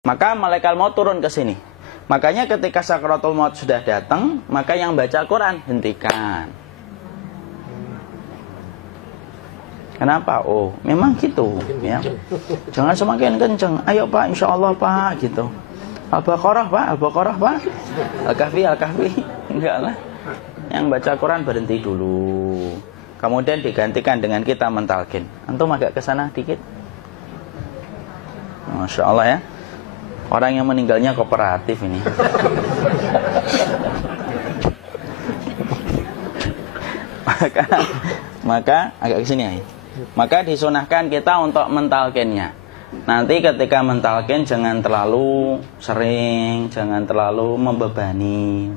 Maka malaikat maut turun ke sini. Makanya ketika sakaratul maut sudah datang, maka yang baca Quran hentikan. Kenapa? Oh, memang gitu ya. Jangan semakin kenceng. Ayo Pak, insya Allah Pak, gitu. Al-Baqarah Pak, Al-Baqarah Pak. Al-Kahfi, Al-Kahfi. Enggak lah. Yang baca Quran berhenti dulu. Kemudian digantikan dengan kita mentalkin. Antum agak ke sana dikit. Masya Allah ya. Orang yang meninggalnya kooperatif ini. maka agak ke sini ya. Maka disunahkan kita untuk mentalkinnya. Nanti ketika mentalkin jangan terlalu sering, jangan terlalu membebani.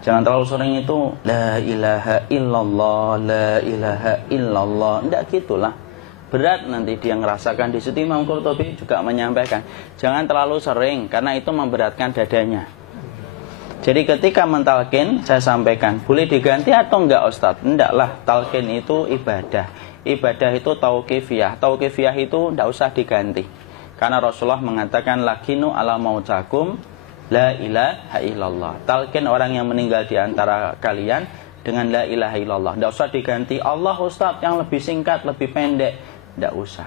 Jangan terlalu sering itu la ilaha illallah, la ilaha illallah. Tidak gitulah. Berat nanti dia ngerasakan. Di situ Imam Qurtubi juga menyampaikan, jangan terlalu sering karena itu memberatkan dadanya. Jadi ketika mentalkin saya sampaikan, boleh diganti atau enggak Ustadz? Enggak lah, talkin itu ibadah. Ibadah itu tauqifiyah. Tauqifiyah itu enggak usah diganti. Karena Rasulullah mengatakan lakinu ala mautakum la ilaha illallah. Talkin orang yang meninggal di antara kalian dengan la ilaha illallah. Enggak usah diganti Allah Ustadz yang lebih singkat, lebih pendek. Enggak usah.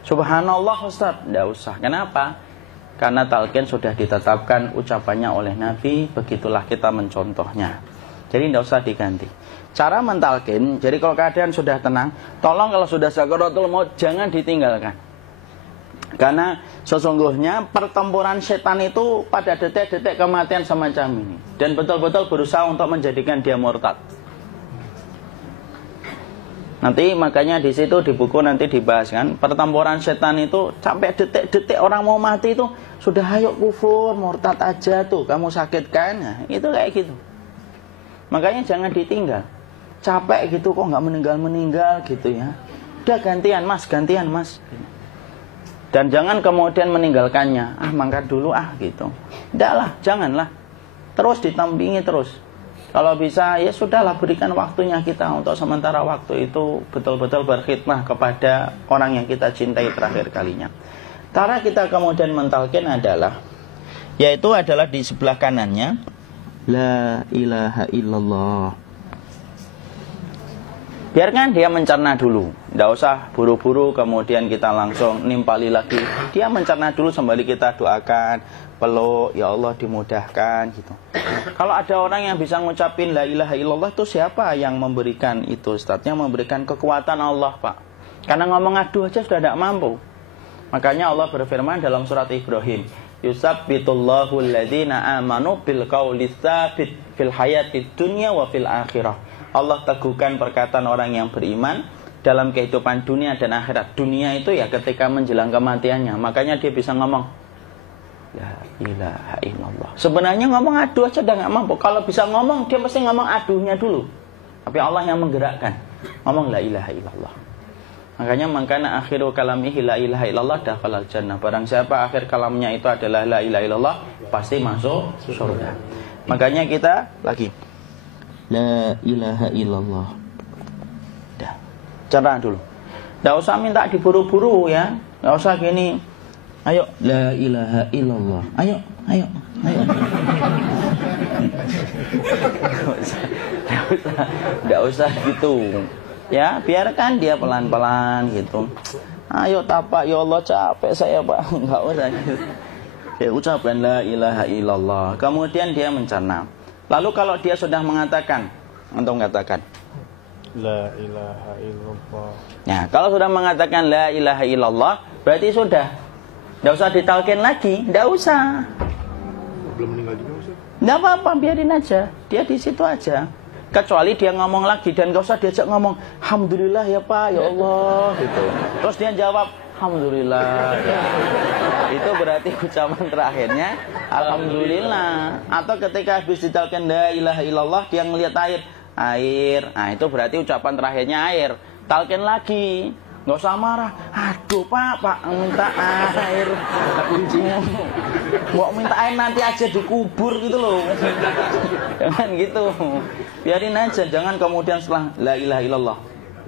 Subhanallah Ustadz, enggak usah. Kenapa? Karena talqin sudah ditetapkan ucapannya oleh Nabi, begitulah kita mencontohnya. Jadi tidak usah diganti. Cara mentalqin, jadi kalau keadaan sudah tenang, tolong kalau sudah sakaratul maut jangan ditinggalkan. Karena sesungguhnya pertempuran setan itu pada detik-detik kematian semacam ini. Dan betul-betul berusaha untuk menjadikan dia murtad. Nanti makanya di situ di buku nanti dibahas kan, pertempuran setan itu sampai detik-detik orang mau mati itu sudah ayo kufur, murtad aja tuh, kamu sakit kan? Nah, itu kayak gitu. Makanya jangan ditinggal. Capek gitu kok nggak meninggal gitu ya. Udah gantian mas. Dan jangan kemudian meninggalkannya. Mangkat dulu gitu. Enggak lah, janganlah. Terus ditampingi terus. Kalau bisa ya sudahlah, berikan waktunya kita untuk sementara waktu itu betul-betul berkhidmah kepada orang yang kita cintai terakhir kalinya. Cara kita kemudian mentalkin adalah, yaitu adalah di sebelah kanannya la ilaha illallah. Biarkan dia mencerna dulu, tidak usah buru-buru kemudian kita langsung nimpali lagi. Dia mencerna dulu sambil kita doakan, peluk, ya Allah dimudahkan gitu. Kalau ada orang yang bisa ngucapin la ilaha illallah itu siapa yang memberikan itu Ustaz? Yang memberikan kekuatan Allah Pak. Karena ngomong aduh aja sudah tidak mampu. Makanya Allah berfirman dalam surat Ibrahim, yusabbitullahu alladhina amanu bil qawli tsabit fil hayatid dunya wa fil akhirah. Allah teguhkan perkataan orang yang beriman dalam kehidupan dunia dan akhirat. Dunia itu ya ketika menjelang kematiannya. Makanya dia bisa ngomong la ilaha illallah. Sebenarnya ngomong aduh aja udah gak mampu. Kalau bisa ngomong, dia pasti ngomong aduhnya dulu. Tapi Allah yang menggerakkan. Ngomong la ilaha illallah. Makanya mangkana akhiru kalamihi la ilaha illallah dakhalal jannah. Barang siapa akhir kalamnya itu adalah la ilaha illallah, pasti masuk surga. Makanya kita lagi la ilaha illallah. Dah. Cerah dulu. Enggak usah minta diburu-buru ya. Enggak usah gini. Ayo la ilaha illallah. Ayo. Enggak usah gitu. Ya, biarkan dia pelan-pelan gitu. Ayo tapak, ya Allah capek saya Pak. Enggak usah gitu. Ya ucapkan la ilaha illallah. Kemudian dia mencerna. Lalu kalau dia sudah mengatakan, untuk mengatakan la ilaha illallah. Ya, kalau sudah mengatakan la ilaha illallah, berarti sudah. Tidak usah ditalkin lagi, tidak usah. Belum meninggal juga Ustaz? Tidak apa-apa, biarin aja. Dia di situ aja. Kecuali dia ngomong lagi dan gak usah diajak ngomong alhamdulillah ya Pak, ya Allah gitu. Terus dia jawab alhamdulillah ya. Itu berarti ucapan terakhirnya alhamdulillah. Atau ketika habis ditalkin la ilaha illallah, dia ngelihat air. Nah itu berarti ucapan terakhirnya air. Talkin lagi. Gak usah marah. Aduh Pak minta air. Kuncinya mau minta air nanti aja dikubur gitu loh. Jangan gitu. Biarin aja. Jangan kemudian setelah la ilaha illallah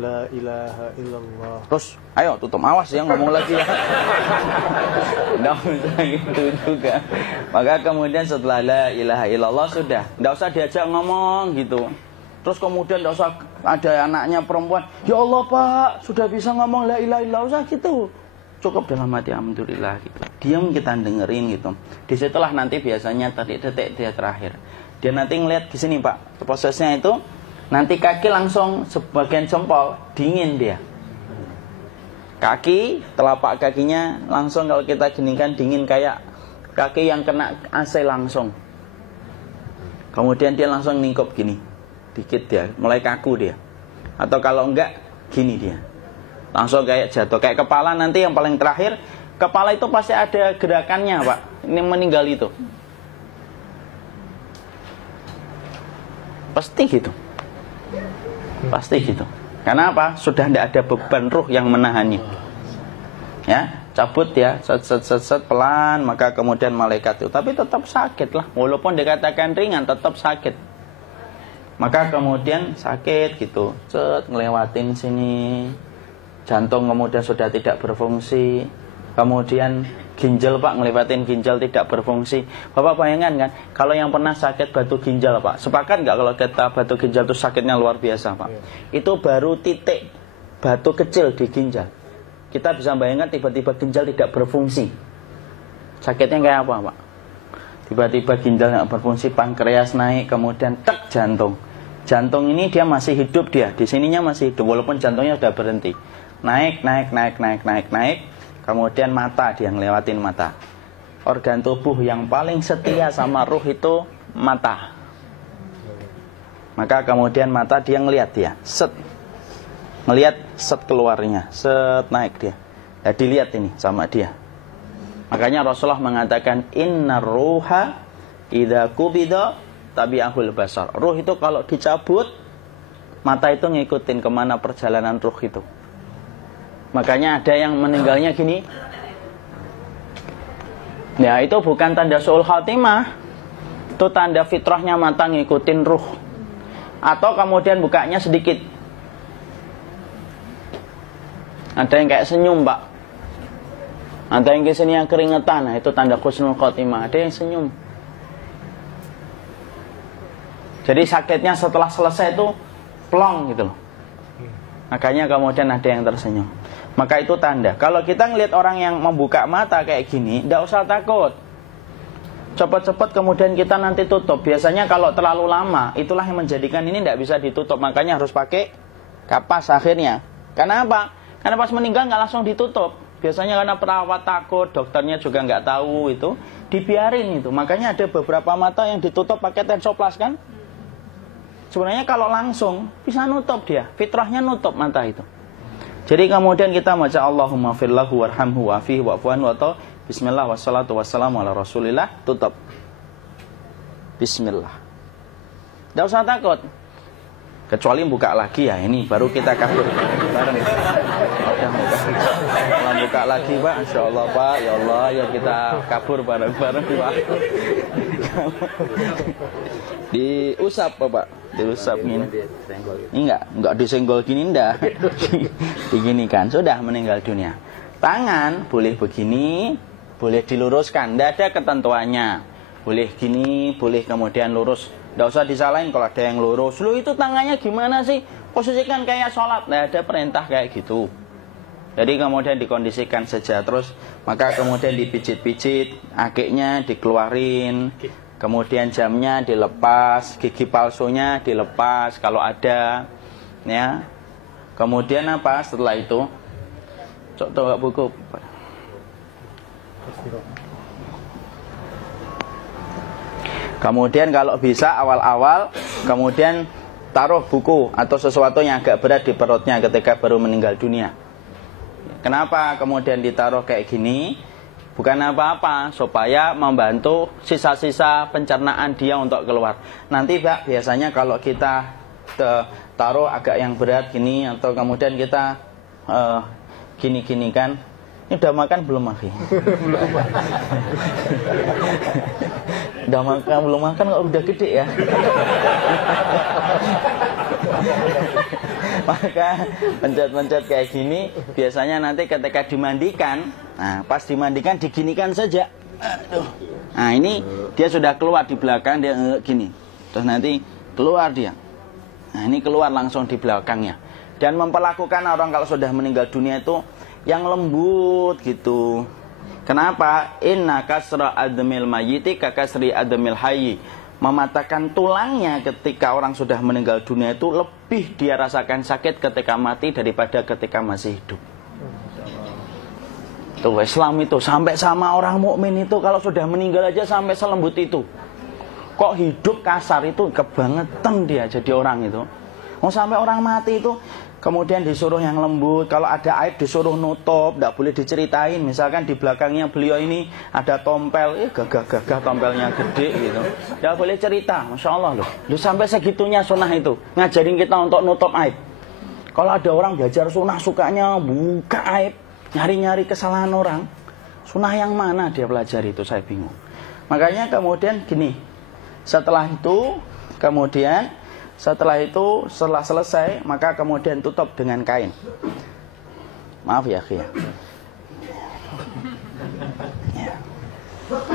La ilaha illallah. Terus, ayo tutup, awas ya ngomong lagi ya. Nggak usah gitu juga. Maka kemudian setelah la ilaha illallah sudah, nggak usah diajak ngomong gitu. Terus kemudian nggak usah ada anaknya perempuan, ya Allah Pak, sudah bisa ngomong la ilaha illallah, usah gitu. Cukup dalam hati alhamdulillah gitu. Diam kita dengerin gitu. Disitulah nanti biasanya detik dia terakhir. Dia nanti ngeliat di sini Pak, prosesnya itu. Nanti kaki langsung sebagian jempol dingin dia. Kaki, telapak kakinya langsung kalau kita geningkan dingin kayak kaki yang kena AC langsung. Kemudian dia langsung ningkup gini. Dikit dia, mulai kaku dia. Atau kalau enggak, gini dia. Langsung kayak jatuh. Kayak kepala nanti yang paling terakhir, kepala itu pasti ada gerakannya Pak. Ini meninggal itu. Pasti gitu. Pasti gitu. Karena apa? Sudah tidak ada beban ruh yang menahannya. Ya, cabut ya, set pelan, maka kemudian malaikat itu. Tapi tetap sakit lah. Walaupun dikatakan ringan, tetap sakit. Maka kemudian sakit gitu. Set ngelewatin sini. Jantung kemudian sudah tidak berfungsi. Kemudian ginjal Pak, ngelewatin ginjal tidak berfungsi. Bapak bayangkan kan, kalau yang pernah sakit batu ginjal Pak, sepakat nggak kalau kita batu ginjal itu sakitnya luar biasa Pak? Itu baru titik batu kecil di ginjal. Kita bisa bayangkan tiba-tiba ginjal tidak berfungsi. Sakitnya kayak apa Pak? Tiba-tiba ginjal nggak berfungsi, pankreas naik, kemudian tek jantung. Jantung ini dia masih hidup dia, di sininya masih hidup walaupun jantungnya sudah berhenti. Naik. Kemudian mata, dia ngelewatin mata. Organ tubuh yang paling setia sama ruh itu mata. Maka kemudian mata dia ngelihat dia, set. Ngelihat set keluarnya, set naik dia. Ya dilihat ini sama dia. Makanya Rasulullah mengatakan innar ruha idza qubida tabi'ahul basar. Ruh itu kalau dicabut, mata itu ngikutin kemana perjalanan ruh itu. Makanya ada yang meninggalnya gini. Ya itu bukan tanda su'ul khatimah. Itu tanda fitrahnya mata ngikutin ruh. Atau kemudian bukanya sedikit. Ada yang kayak senyum Pak. Ada yang kesini yang keringetan. Nah, itu tanda husnul khatimah. Ada yang senyum. Jadi sakitnya setelah selesai itu plong gitu loh. Makanya kemudian ada yang tersenyum. Maka itu tanda. Kalau kita ngelihat orang yang membuka mata kayak gini, tidak usah takut. Cepat-cepat kemudian kita nanti tutup. Biasanya kalau terlalu lama, itulah yang menjadikan ini tidak bisa ditutup. Makanya harus pakai kapas akhirnya. Karena apa? Karena pas meninggal nggak langsung ditutup. Biasanya karena perawat takut, dokternya juga nggak tahu itu, dibiarin itu. Makanya ada beberapa mata yang ditutup pakai tensoplas kan? Sebenarnya kalau langsung bisa nutup dia, fitrahnya nutup mata itu. Jadi kemudian kita baca Allahumma firlahu warhamhu wa'afihi wa'fuanhu atau bismillah wassalatu wassalamu ala rasulillah, tutup. Bismillah. Tidak usah takut. Kecuali buka lagi ya, ini baru kita kabur bareng. Kalau buka lagi Pak, insya Allah Pak, ya Allah ya kita kabur bareng-bareng Pak. Diusap Pak, diusap gini. Enggak disenggol gini enggak. Begini kan, sudah meninggal dunia. Tangan boleh begini, boleh diluruskan, enggak ada ketentuannya. Boleh gini, boleh kemudian lurus. Enggak usah disalahin kalau ada yang lurus. Lu itu tangannya gimana sih? Posisikan kayak sholat. Enggak ada perintah kayak gitu. Jadi kemudian dikondisikan saja. Terus maka kemudian dipijit-pijit, akiknya dikeluarin, kemudian jamnya dilepas, gigi palsunya dilepas kalau ada, ya. Kemudian apa setelah itu? Coba buku. Kemudian kalau bisa awal-awal, kemudian taruh buku atau sesuatu yang agak berat di perutnya ketika baru meninggal dunia. Kenapa kemudian ditaruh kayak gini? Bukan apa-apa, supaya membantu sisa-sisa pencernaan dia untuk keluar. Nanti Pak, biasanya kalau kita taruh agak yang berat gini, atau kemudian kita gini-gini kan, ini udah makan belum Maki? Udah makan belum makan kok udah gede ya? Maka pencet-pencet kayak gini biasanya nanti ketika dimandikan, nah pas dimandikan diginikan saja. Aduh. Nah ini dia sudah keluar di belakang, dia gini. Terus nanti keluar dia. Nah ini keluar langsung di belakangnya. Dan memperlakukan orang kalau sudah meninggal dunia itu yang lembut gitu. Kenapa? Inna kasra admil mayyiti kakasri admil hayyi. Mematahkan tulangnya ketika orang sudah meninggal dunia itu lebih dia rasakan sakit ketika mati daripada ketika masih hidup. Tuh Islam itu sampai sama orang mukmin itu kalau sudah meninggal aja sampai selembut itu. Kok hidup kasar itu kebangetan dia jadi orang itu. Mau sampai orang mati itu kemudian disuruh yang lembut. Kalau ada aib disuruh nutup, tidak boleh diceritain. Misalkan di belakangnya beliau ini ada tompel, gagah-gagah tompelnya gede gitu. Tidak boleh cerita, Masya Allah loh. Sampai segitunya sunnah itu ngajarin kita untuk nutup aib. Kalau ada orang belajar sunnah sukanya buka aib, nyari-nyari kesalahan orang, sunnah yang mana dia pelajari itu saya bingung. Makanya kemudian gini, setelah selesai maka kemudian tutup dengan kain. Maaf ya akhi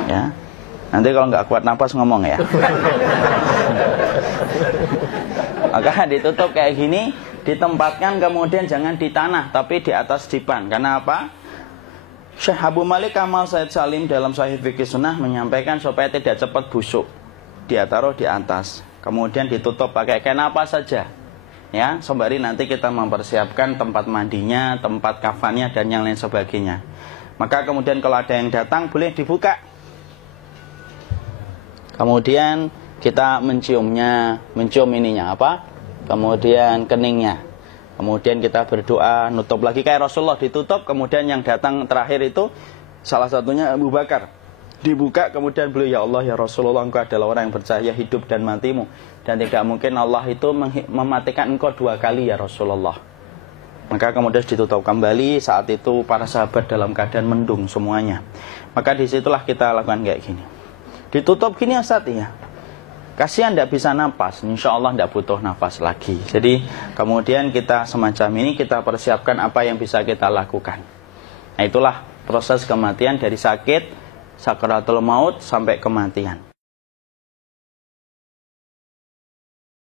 ya. Nanti kalau nggak kuat napas ngomong ya. Maka ditutup kayak gini, ditempatkan kemudian jangan di tanah tapi di atas dipan. Karena apa? Syekh Abu Malik Kamal Said Salim dalam Sahih Fikih Sunnah menyampaikan supaya tidak cepat busuk. Dia taruh di atas. Kemudian ditutup pakai kain apa saja. Ya, sembari nanti kita mempersiapkan tempat mandinya, tempat kafannya dan yang lain sebagainya. Maka kemudian kalau ada yang datang boleh dibuka. Kemudian kita menciumnya, mencium ininya apa? Kemudian keningnya. Kemudian kita berdoa, nutup lagi kayak Rasulullah ditutup, kemudian yang datang terakhir itu salah satunya Abu Bakar. Dibuka kemudian beliau, ya Allah ya Rasulullah, engkau adalah orang yang percaya hidup dan matimu, dan tidak mungkin Allah itu mematikan engkau 2 kali ya Rasulullah. Maka kemudian ditutup kembali. Saat itu para sahabat dalam keadaan mendung semuanya. Maka disitulah kita lakukan kayak gini. Ditutup gini Ustaz ya, kasihan tidak bisa nafas, insya Allah tidak butuh nafas lagi. Jadi kemudian kita semacam ini kita persiapkan apa yang bisa kita lakukan. Nah itulah proses kematian dari sakit sakaratul maut sampai kematian.